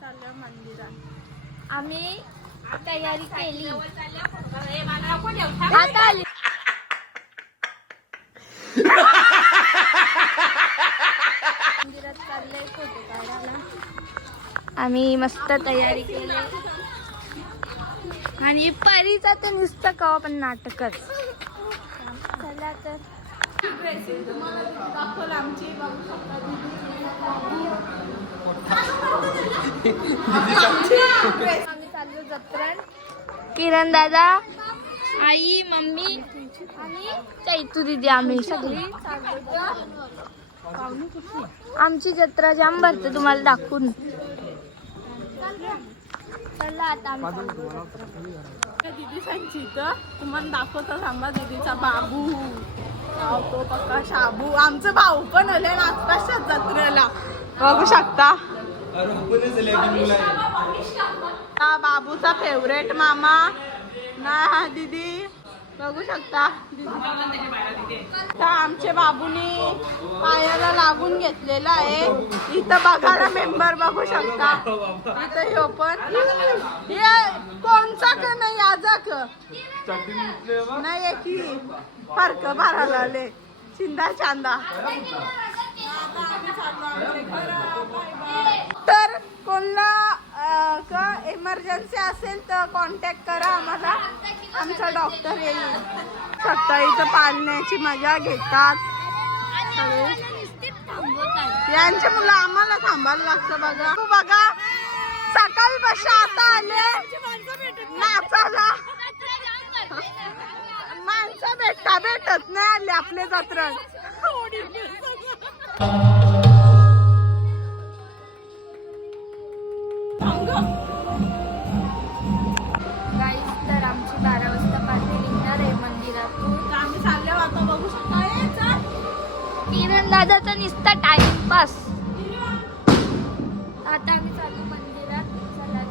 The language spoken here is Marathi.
चाललो मंदिरात. आम्ही तयारी केली. आता आली. मंदिरात चाललंय फोटो काढायला. आम्ही मस्त तयारी केली. आणि परीचा तर नुसतं कवा पण नाटकच. चला तर. दाखवलं आमची. बघू शकता आम्ही चाललो किरण दादा आई मम्मी आणि चैतू दिदी आम्ही सगळी. आमची जत्रा जाम भरते तुम्हाला दाखवून. चला आता. दिदी सांगची इथं. तुम्हाला दाखवतो थांबा दिदीचा बाबू. तो पक्का शाबू. आमचे भाऊ पण आले ना आत्ताच्याच जत्रेला. बघू शकता. बाबूचा फेवरेट मामा. ना हा दीदी. बघू शकता. आमचे बाबूनी पायाला लागून घेतलेला आहे. इथं बघायला मेंबर बघू शकता. इथं ह्यो पण हे कोणचा का नाही याचा क? नाही की? फरक भरायला आले चिंदा. चांदा तर कोणला अं, का इमर्जन्सी असेल तर कॉन्टॅक्ट करा आम्हाला. आमचा डॉक्टर येईल. सकाळीचं तर पाळण्याची मजा घेतात. यांची मुलं आम्हाला थांबायला लागतं बघा. तू बघा. सकाळी पाशी आता आले. नाचाला माणसं भेटता भेटत नाही आले आपले जत्रा फलंदाजाचा निसता टाइमपास. आता आम्ही चालू मंदिरात चला